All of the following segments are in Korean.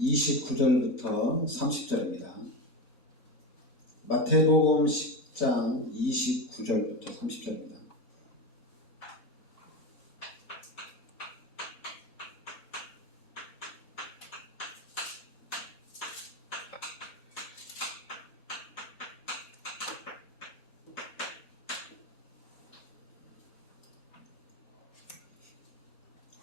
29절부터 30절입니다. 마태복음 10장 29절부터 30절입니다.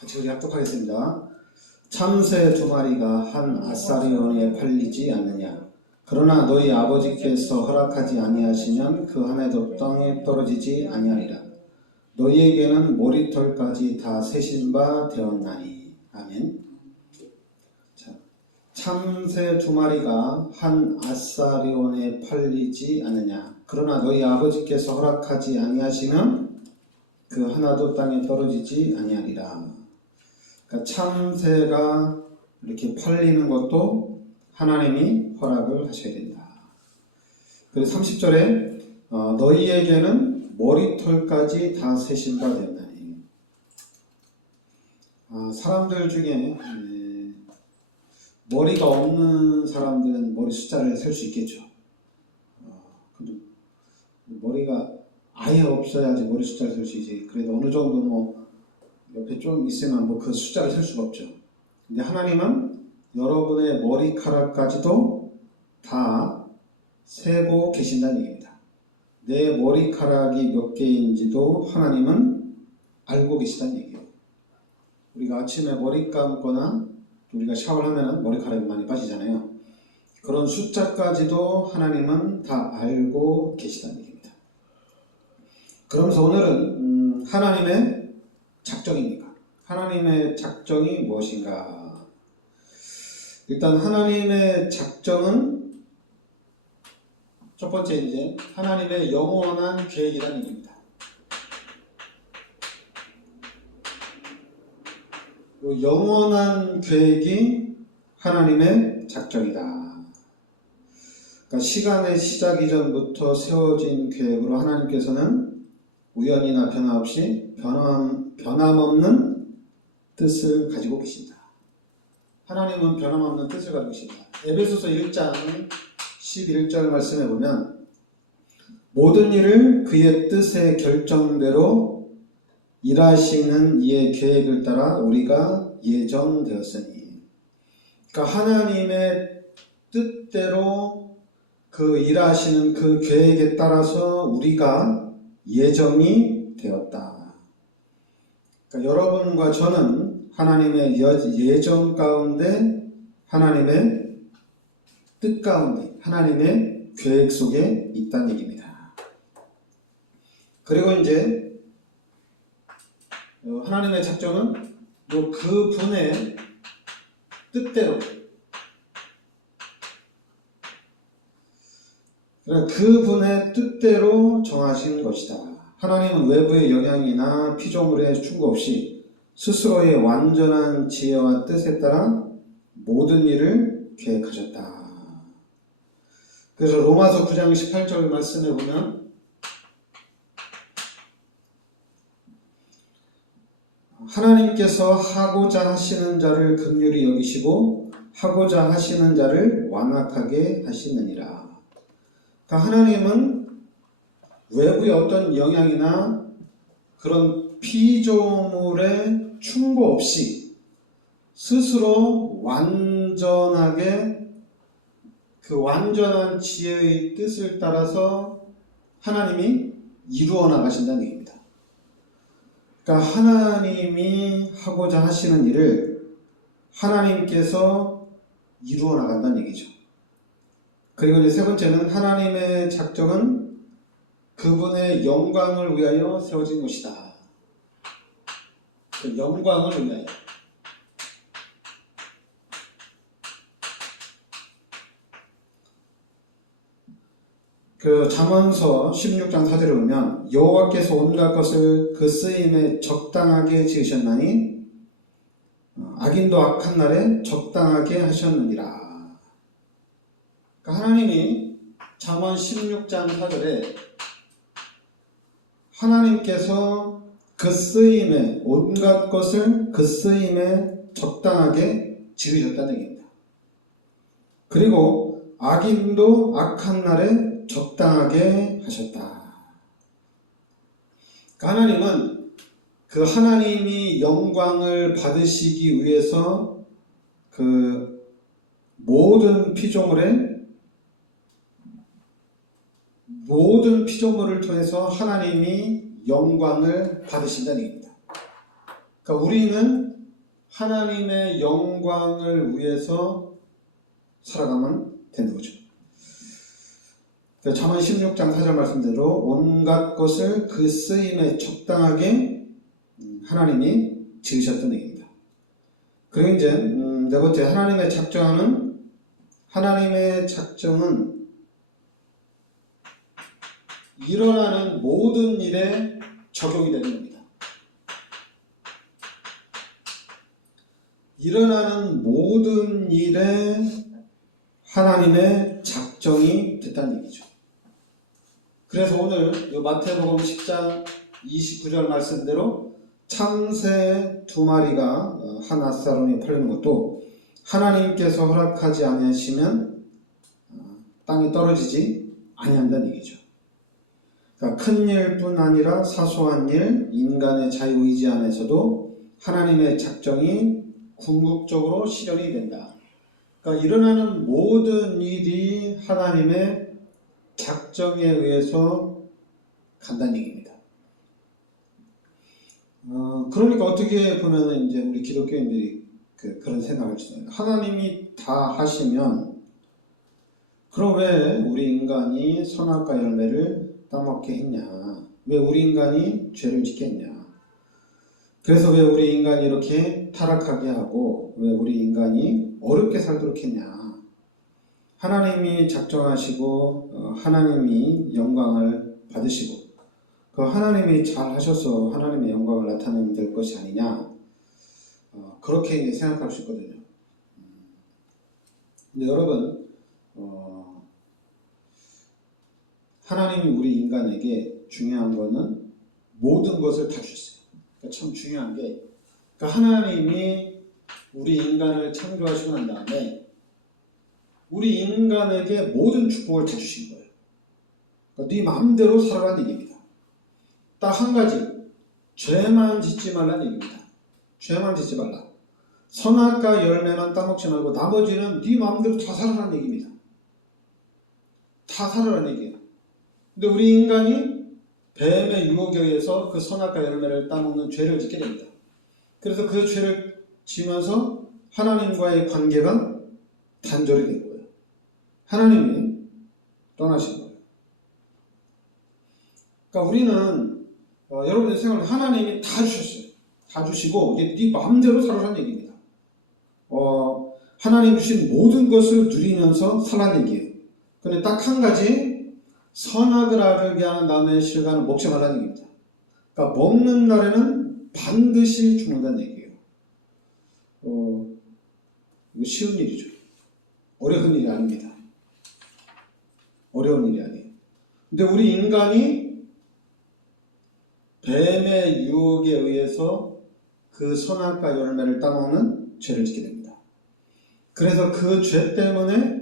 같이 우리 합독하겠습니다. 참새 2마리가 한 아사리온에 팔리지 않느냐? 그러나 너희 아버지께서 허락하지 아니하시면 그 한 해도 땅에 떨어지지 아니하리라. 너희에게는 머리털까지 다 세신 바 되었나니. 아멘. 자, 참새 2마리가 한 아사리온에 팔리지 않느냐? 그러나 너희 아버지께서 허락하지 아니하시면 그 하나도 땅에 떨어지지 아니하리라. 그러니까 참새가 이렇게 팔리는 것도 하나님이 허락을 하셔야 된다. 그리고 30절에 너희에게는 머리털까지 다 세신 바 되었나니. 사람들 중에 머리가 없는 사람들은 머리 숫자를 셀 수 있겠죠. 근데 머리가 아예 없어야지 머리 숫자를 셀 수 있지. 그래도 어느 정도 옆에 좀 있으면 그 숫자를 셀 수가 없죠. 근데 하나님은 여러분의 머리카락까지도 다 세고 계신다는 얘기입니다. 내 머리카락이 몇 개인지도 하나님은 알고 계시다는 얘기예요. 우리가 아침에 머리 감거나 우리가 샤워를 하면 머리카락이 많이 빠지잖아요. 그런 숫자까지도 하나님은 다 알고 계시다는 얘기입니다. 그러면서 오늘은 하나님의 작정입니까? 하나님의 작정이 무엇인가? 일단 하나님의 작정은 첫 번째 이제 하나님의 영원한 계획이라는 얘기입니다. 영원한 계획이 하나님의 작정이다. 그러니까 시간의 시작 이전부터 세워진 계획으로 하나님께서는 우연이나 변화 없이 변함없는 뜻을 가지고 계신다. 하나님은 변함없는 뜻을 가지고 계신다. 에베소서 1장 11절 말씀해 보면 모든 일을 그의 뜻의 결정대로 일하시는 이의 계획을 따라 우리가 예정되었으니. 그러니까 하나님의 뜻대로 그 일하시는 그 계획에 따라서 우리가 예정이 되었다. 그러니까 여러분과 저는 하나님의 예정 가운데, 하나님의 뜻 가운데, 하나님의 계획 속에 있다는 얘기입니다. 그리고 이제 하나님의 작정은 그분의 뜻대로, 그분의 뜻대로 정하신 것이다. 하나님은 외부의 영향이나 피조물의 충고 없이 스스로의 완전한 지혜와 뜻에 따라 모든 일을 계획하셨다. 그래서 로마서 9장 18절 말씀에 보면 하나님께서 하고자 하시는 자를 긍휼히 여기시고 하고자 하시는 자를 완악하게 하시느니라. 그러니까 하나님은 외부의 어떤 영향이나 그런 피조물의 충고 없이 스스로 완전하게 그 완전한 지혜의 뜻을 따라서 하나님이 이루어 나가신다는 얘기입니다. 그러니까 하나님이 하고자 하시는 일을 하나님께서 이루어 나간다는 얘기죠. 그리고 이제 세 번째는 하나님의 작정은 그분의 영광을 위하여 세워진 것이다. 그 영광을 위하여. 그 잠언서 16장 4절에 보면 여호와께서 온갖 것을 그 쓰임에 적당하게 지으셨나니 악인도 악한 날에 적당하게 하셨느니라. 그러니까 하나님이 잠언 16장 4절에 하나님께서 그 쓰임에 온갖 것을 그 쓰임에 적당하게 지으셨다는 얘기입니다. 그리고 악인도 악한 날에 적당하게 하셨다. 그러니까 하나님은 그 하나님이 영광을 받으시기 위해서 그 모든 피조물을 통해서 하나님이 영광을 받으신다는 얘기입니다. 그러니까 우리는 하나님의 영광을 위해서 살아가면 되는 거죠. 그러니까 잠언 16장 4절 말씀대로 온갖 것을 그 쓰임에 적당하게 하나님이 지으셨던 얘기입니다. 그리고 이제 네 번째, 하나님의 작정은 일어나는 모든 일에 적용이 되는 겁니다. 일어나는 모든 일에 하나님의 작정이 됐다는 얘기죠. 그래서 오늘 이 마태복음 10장 29절 말씀대로 참새 2마리가 한 앗사론이 팔리는 것도 하나님께서 허락하지 아니하시면 땅에 떨어지지 아니한다는 얘기죠. 그러니까 큰 일뿐 아니라 사소한 일, 인간의 자유의지 안에서도 하나님의 작정이 궁극적으로 실현이 된다. 그러니까 일어나는 모든 일이 하나님의 작정에 의해서 간다는 얘기입니다. 그러니까 어떻게 보면 이제 우리 기독교인들이 그런 생각을 했어요. 하나님이 다 하시면 그럼 왜 우리 인간이 선악과 열매를 따먹게 했냐? 왜 우리 인간이 죄를 짓게 했냐? 그래서 왜 우리 인간이 이렇게 타락하게 하고 왜 우리 인간이 어렵게 살도록 했냐? 하나님이 작정하시고 하나님이 영광을 받으시고 그 하나님이 잘 하셔서 하나님의 영광을 나타내면 될 것이 아니냐? 그렇게 이제 생각할 수 있거든요. 근데 여러분, 하나님이 우리 인간에게 중요한 거는 모든 것을 다 주셨어요. 그러니까 참 중요한 게, 그러니까 하나님이 우리 인간을 창조하시고 난 다음에 우리 인간에게 모든 축복을 다 주신 거예요. 그러니까 네 마음대로 살아가는 얘기입니다. 딱 한 가지, 죄만 짓지 말라는 얘기입니다. 죄만 짓지 말라. 선악과 열매만 따먹지 말고 나머지는 네 마음대로 다 살아라는 얘기입니다. 다 살아라는 얘기예요. 근데 우리 인간이 뱀의 유혹에 의해서 그 선악과 열매를 따먹는 죄를 짓게 됩니다. 그래서 그 죄를 지면서 하나님과의 관계가 단절이 된 거예요. 하나님이 떠나신 거예요. 그러니까 우리는 여러분의 생각을 하나님이 다 주셨어요. 다 주시고 이제 네 마음대로 살아라는 얘기입니다. 하나님 주신 모든 것을 누리면서 살라는 얘기예요. 근데 딱 한 가지, 선악을 알게 하는 남의 실과는 먹지 말라는 얘기입니다. 그러니까 먹는 날에는 반드시 죽는다는 얘기예요. 이거 쉬운 일이죠. 어려운 일이 아닙니다. 어려운 일이 아니에요. 근데 우리 인간이 뱀의 유혹에 의해서 그 선악과 열매를 따먹는 죄를 짓게 됩니다. 그래서 그 죄 때문에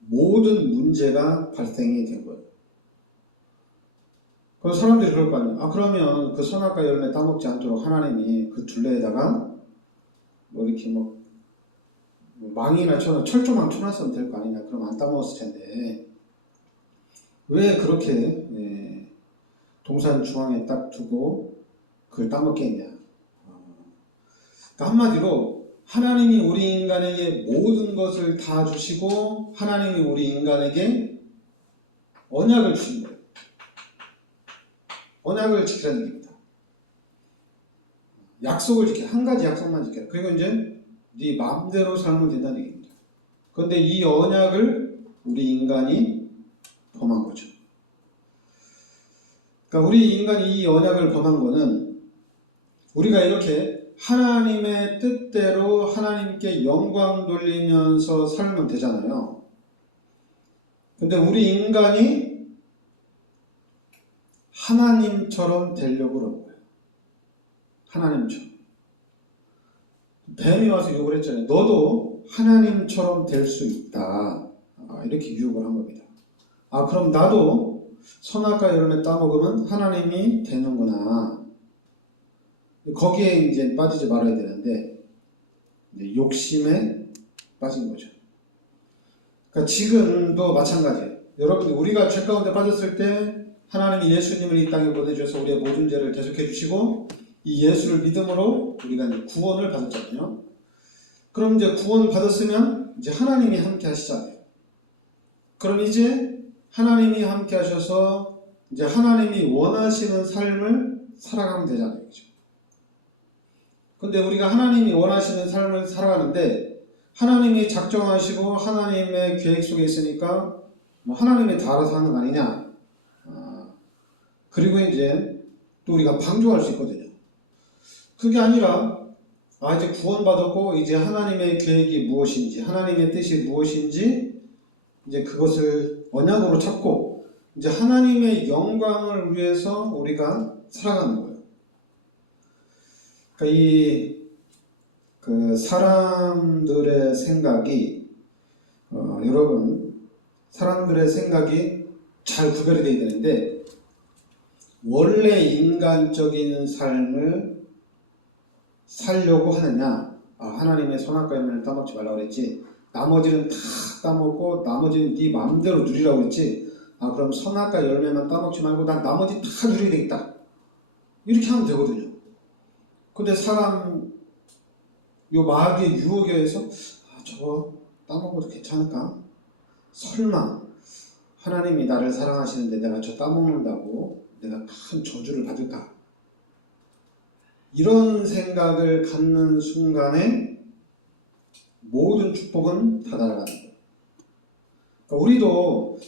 모든 문제가 발생이 된 거예요. 그래서 사람들이 그럴 거 아니에요. 그러면 그 선악과 열매 따먹지 않도록 하나님이 그 둘레에다가 이렇게 망이나 철조망 쳐놨으면 될 거 아니냐. 그럼 안 따먹었을 텐데 왜 그렇게 동산 중앙에 딱 두고 그걸 따먹게 했냐. 그러니까 한마디로 하나님이 우리 인간에게 모든 것을 다 주시고 하나님이 우리 인간에게 언약을 주신 거예요. 언약을 지키라는 얘기입니다. 약속을 지켜라. 한 가지 약속만 지켜라. 그리고 이제 네 마음대로 살면 된다는 얘기입니다. 그런데 이 언약을 우리 인간이 범한 거죠. 그러니까 우리 인간이 이 언약을 범한 거는 우리가 이렇게 하나님의 뜻대로 하나님께 영광 돌리면서 살면 되잖아요. 근데 우리 인간이 하나님처럼 되려고 그런 거예요. 하나님처럼. 뱀이 와서 욕을 했잖아요. 너도 하나님처럼 될 수 있다. 이렇게 유혹을 한 겁니다. 그럼 나도 선악과 열매 따먹으면 하나님이 되는구나. 거기에 이제 빠지지 말아야 되는데 욕심에 빠진 거죠. 그러니까 지금도 마찬가지예요. 여러분, 우리가 죄 가운데 빠졌을 때 하나님이 예수님을 이 땅에 보내주셔서 우리의 모든 죄를 대속해 주시고 이 예수를 믿음으로 우리가 이제 구원을 받았잖아요. 그럼 이제 구원을 받았으면 이제 하나님이 함께 하시잖아요. 그럼 이제 하나님이 함께 하셔서 이제 하나님이 원하시는 삶을 살아가면 되잖아요. 그죠? 근데 우리가 하나님이 원하시는 삶을 살아가는데 하나님이 작정하시고 하나님의 계획 속에 있으니까 뭐 하나님이 다 알아서 하는 거 아니냐. 그리고 이제 또 우리가 방종할 수 있거든요. 그게 아니라 이제 구원받았고 이제 하나님의 계획이 무엇인지 하나님의 뜻이 무엇인지 이제 그것을 언약으로 찾고 이제 하나님의 영광을 위해서 우리가 살아가는 거예요. 그러니까 그 사람들의 생각이 여러분, 사람들의 생각이 잘 구별이 되어야 되는데 원래 인간적인 삶을 살려고 하느냐, 하나님의 선악과 열매를 따먹지 말라고 그랬지, 나머지는 다 따먹고 나머지는 네 마음대로 누리라고 그랬지, 그럼 선악과 열매만 따먹지 말고 난 나머지 다 누리게 되겠다, 이렇게 하면 되거든요. 근데 사람 요 마귀의 유혹에 의해서 저거 따먹어도 괜찮을까? 설마 하나님이 나를 사랑하시는데 내가 저 따먹는다고 내가 큰 저주를 받을까? 이런 생각을 갖는 순간에 모든 축복은 다 날아가는 거예요. 그러니까 우리도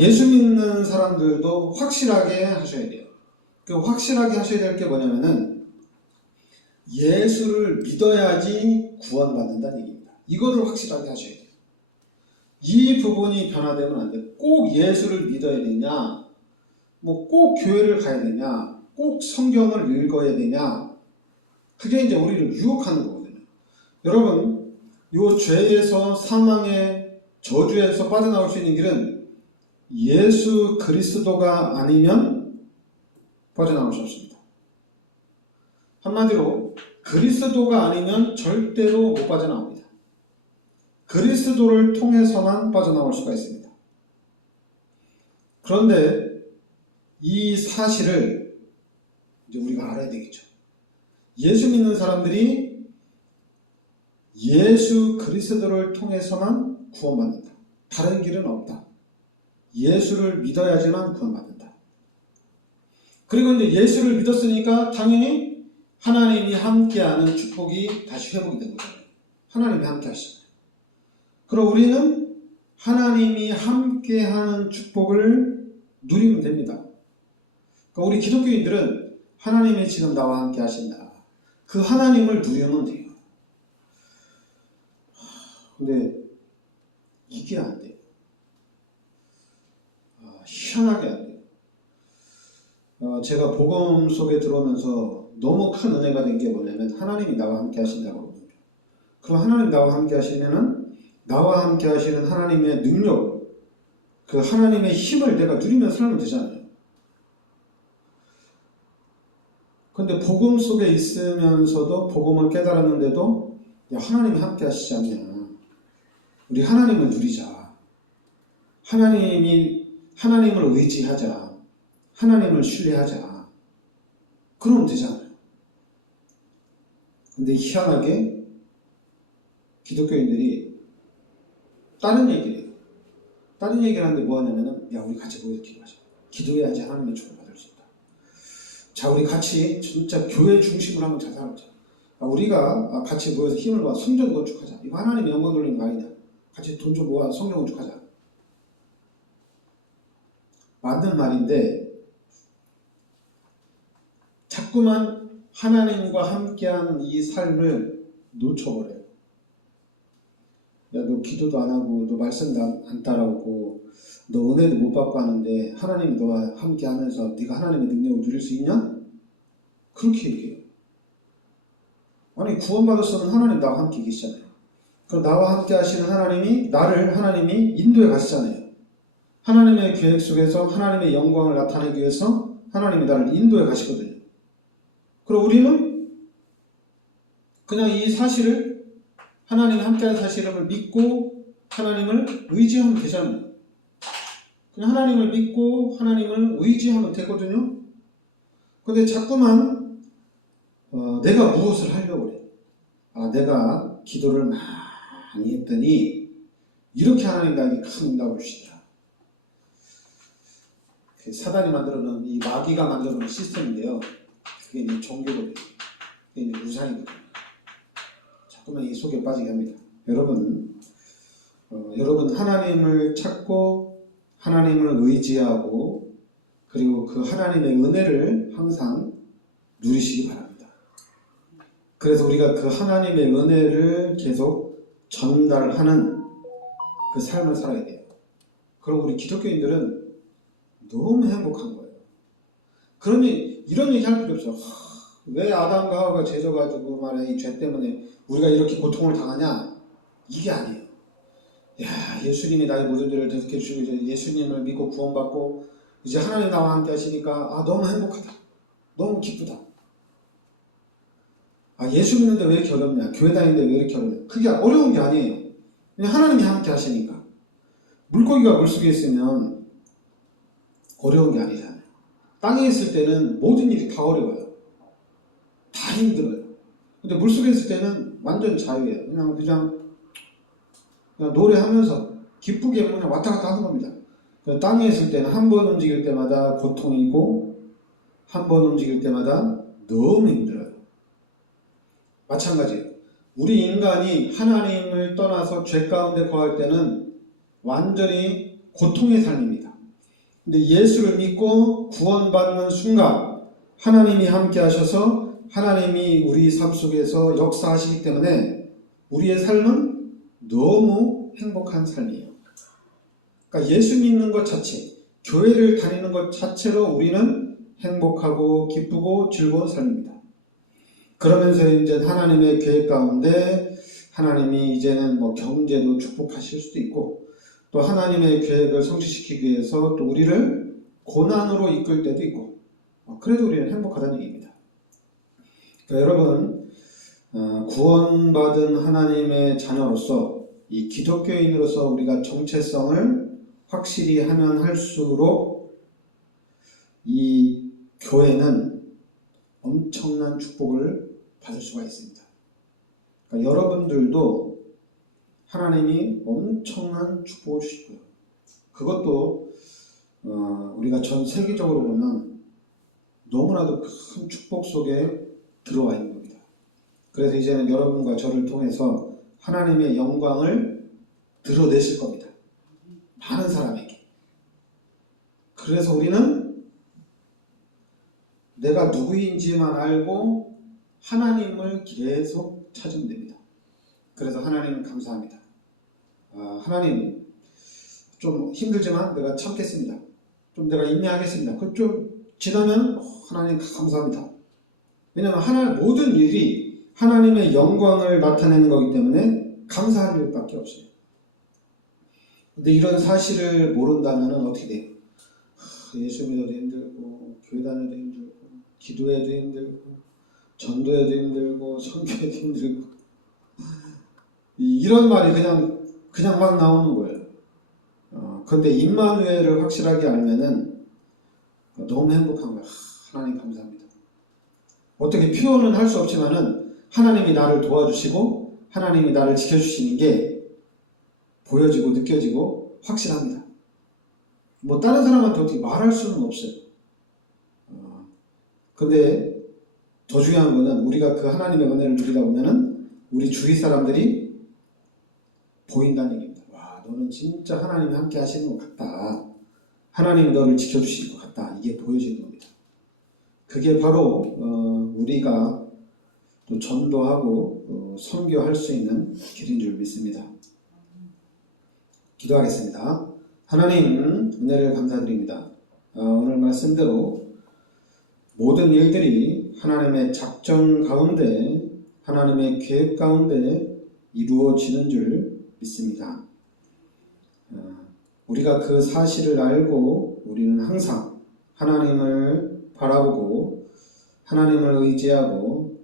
예수 믿는 사람들도 확실하게 하셔야 돼요. 그 확실하게 하셔야 될 게 뭐냐면은 예수를 믿어야지 구원받는다는 얘기입니다. 이거를 확실하게 하셔야 돼요. 이 부분이 변화되면 안 돼요. 꼭 예수를 믿어야 되냐, 뭐 꼭 교회를 가야 되냐, 꼭 성경을 읽어야 되냐, 그게 이제 우리를 유혹하는 거거든요. 여러분, 이 죄에서 사망의 저주에서 빠져나올 수 있는 길은 예수 그리스도가 아니면 빠져나올 수 없습니다. 한마디로 그리스도가 아니면 절대로 못 빠져나옵니다. 그리스도를 통해서만 빠져나올 수가 있습니다. 그런데 이 사실을 이제 우리가 알아야 되겠죠. 예수 믿는 사람들이 예수 그리스도를 통해서만 구원받는다. 다른 길은 없다. 예수를 믿어야지만 구원받는다. 그리고 이제 예수를 믿었으니까 당연히 하나님이 함께하는 축복이 다시 회복이 된 거예요. 하나님이 함께 하시잖아요. 그럼 우리는 하나님이 함께하는 축복을 누리면 됩니다. 그러니까 우리 기독교인들은 하나님이 지금 나와 함께 하신다. 그 하나님을 누리면 돼요. 근데 이게 안 돼요. 희한하게 안 돼요. 제가 복음 속에 들어오면서 너무 큰 은혜가 된 게 뭐냐면 하나님이 나와 함께 하신다고 하거든요. 그럼 하나님 나와 함께 하시면은 나와 함께 하시는 하나님의 능력, 그 하나님의 힘을 내가 누리면서 살면 되잖아요. 근데 복음 속에 있으면서도 복음을 깨달았는데도 야, 하나님이 함께 하시지 않냐. 우리 하나님을 누리자. 하나님을 의지하자. 하나님을 신뢰하자. 그러면 되잖아요. 근데 희한하게 기독교인들이 다른 얘기를 해요. 다른 얘기를 하는데 뭐 하냐면은 야, 우리 같이 모여서 기도하자. 기도해야지 하나님의 축복을 받을 수 있다. 자, 우리 같이 진짜 교회 중심으로 한번 잘 살아보자. 우리가 같이 모여서 힘을 모아 성전 건축하자. 이거 하나님의 영광 돌리는 거 아니냐. 같이 돈 좀 모아 성전 건축하자. 맞는 말인데 자꾸만 하나님과 함께하는 이 삶을 놓쳐버려요. 야, 너 기도도 안 하고 너 말씀도 안 따라오고 너 은혜도 못 받고 하는데 하나님이 너와 함께 하면서 네가 하나님의 능력을 누릴 수 있냐? 그렇게 얘기해요. 아니, 구원받았으면 하나님 나와 함께 계시잖아요. 그 나와 함께 하시는 하나님이 하나님이 인도해 가시잖아요. 하나님의 계획 속에서 하나님의 영광을 나타내기 위해서 하나님이 나를 인도해 가시거든요. 그럼 우리는 그냥 이 사실을, 하나님이 함께하는 사실을 믿고 하나님을 의지하면 되잖아요. 그냥 하나님을 믿고 하나님을 의지하면 되거든요. 근데 자꾸만 내가 무엇을 하려고 그래. 내가 기도를 많이 했더니 이렇게 하나님 나에게 큰 응답을 주시더라. 사단이 만들어놓은, 이 마귀가 만들어놓은 시스템인데요. 그게 이제 종교거든요. 그게 이제 우상이거든요. 자꾸만 이 속에 빠지게 합니다. 여러분 하나님을 찾고 하나님을 의지하고 그리고 그 하나님의 은혜를 항상 누리시기 바랍니다. 그래서 우리가 그 하나님의 은혜를 계속 전달하는 그 삶을 살아야 돼요. 그럼 우리 기독교인들은 너무 행복한 거예요. 그러니 이런 얘기 할 필요 없어요. 왜 아담과 하와가 죄져가지고 말이야 이 죄 때문에 우리가 이렇게 고통을 당하냐? 이게 아니에요. 예수님이 나의 모든 죄를 대속해 주시고 이제 예수님을 믿고 구원받고 이제 하나님 나와 함께 하시니까 너무 행복하다. 너무 기쁘다. 예수 믿는데 왜 이렇게 어렵냐? 교회 다니는데 왜 이렇게 어렵냐? 그게 어려운 게 아니에요. 그냥 하나님이 함께 하시니까. 물고기가 물속에 있으면 어려운 게 아니잖아요. 땅에 있을 때는 모든 일이 다 어려워요. 다 힘들어요. 근데 물속에 있을 때는 완전 자유예요. 그냥 노래하면서 기쁘게 그냥 왔다 갔다 하는 겁니다. 땅에 있을 때는 한 번 움직일 때마다 고통이고 한 번 움직일 때마다 너무 힘들어요. 마찬가지예요. 우리 인간이 하나님을 떠나서 죄 가운데 거할 때는 완전히 고통의 삶입니다. 근데 예수를 믿고 구원받는 순간 하나님이 함께 하셔서 하나님이 우리 삶 속에서 역사하시기 때문에 우리의 삶은 너무 행복한 삶이에요. 그러니까 예수 믿는 것 자체, 교회를 다니는 것 자체로 우리는 행복하고 기쁘고 즐거운 삶입니다. 그러면서 이제 하나님의 계획 가운데 하나님이 이제는 경제도 축복하실 수도 있고 또 하나님의 계획을 성취시키기 위해서 또 우리를 고난으로 이끌 때도 있고 그래도 우리는 행복하다는 얘기입니다. 그러니까 여러분 구원받은 하나님의 자녀로서 이 기독교인으로서 우리가 정체성을 확실히 하면 할수록 이 교회는 엄청난 축복을 받을 수가 있습니다. 그러니까 여러분들도 하나님이 엄청난 축복을 주시고요. 그것도 우리가 전 세계적으로 보면 너무나도 큰 축복 속에 들어와 있는 겁니다. 그래서 이제는 여러분과 저를 통해서 하나님의 영광을 드러내실 겁니다. 많은 사람에게. 그래서 우리는 내가 누구인지만 알고 하나님을 계속 찾으면 됩니다. 그래서 하나님 감사합니다. 하나님 좀 힘들지만 내가 참겠습니다. 좀 내가 인내하겠습니다. 그 좀 지나면 하나님 감사합니다. 왜냐하면 모든 일이 하나님의 영광을 나타내는 거기 때문에 감사할 일밖에 없어요. 근데 이런 사실을 모른다면 어떻게 돼요? 예수 믿어도 힘들고 교회 다녀도 힘들고 기도해도 힘들고 전도해도 힘들고 선교해도 힘들고 이런 말이 그냥 막 나오는 거예요. 그런데 임마누엘을 확실하게 알면은 너무 행복한 거예요. 하나님 감사합니다. 어떻게 표현은 할 수 없지만은 하나님이 나를 도와주시고 하나님이 나를 지켜주시는 게 보여지고 느껴지고 확실합니다. 다른 사람한테 어떻게 말할 수는 없어요. 근데 더 중요한 거는 우리가 그 하나님의 은혜를 누리다 보면은 우리 주위 사람들이 보인다는 얘기입니다. 와, 너는 진짜 하나님이 함께 하시는 것 같다. 하나님이 너를 지켜주시는 것 같다. 이게 보여지는 겁니다. 그게 바로 우리가 또 전도하고 선교할 수 있는 길인 줄 믿습니다. 기도하겠습니다. 하나님 은혜를 감사드립니다. 오늘 말씀대로 모든 일들이 하나님의 작전 가운데 하나님의 계획 가운데 이루어지는 줄 믿습니다. 우리가 그 사실을 알고 우리는 항상 하나님을 바라보고 하나님을 의지하고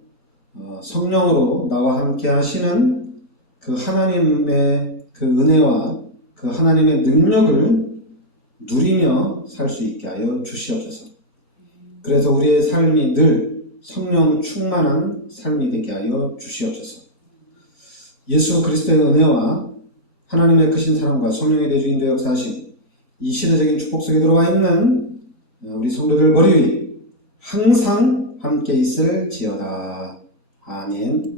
성령으로 나와 함께 하시는 그 하나님의 그 은혜와 그 하나님의 능력을 누리며 살 수 있게 하여 주시옵소서. 그래서 우리의 삶이 늘 성령 충만한 삶이 되게 하여 주시옵소서. 예수 그리스도의 은혜와 하나님의 크신 사랑과 성령의 대주인 되어 역사하신 이 시대적인 축복 속에 들어와 있는 우리 성도들 머리 위 항상 함께 있을지어다. 아멘.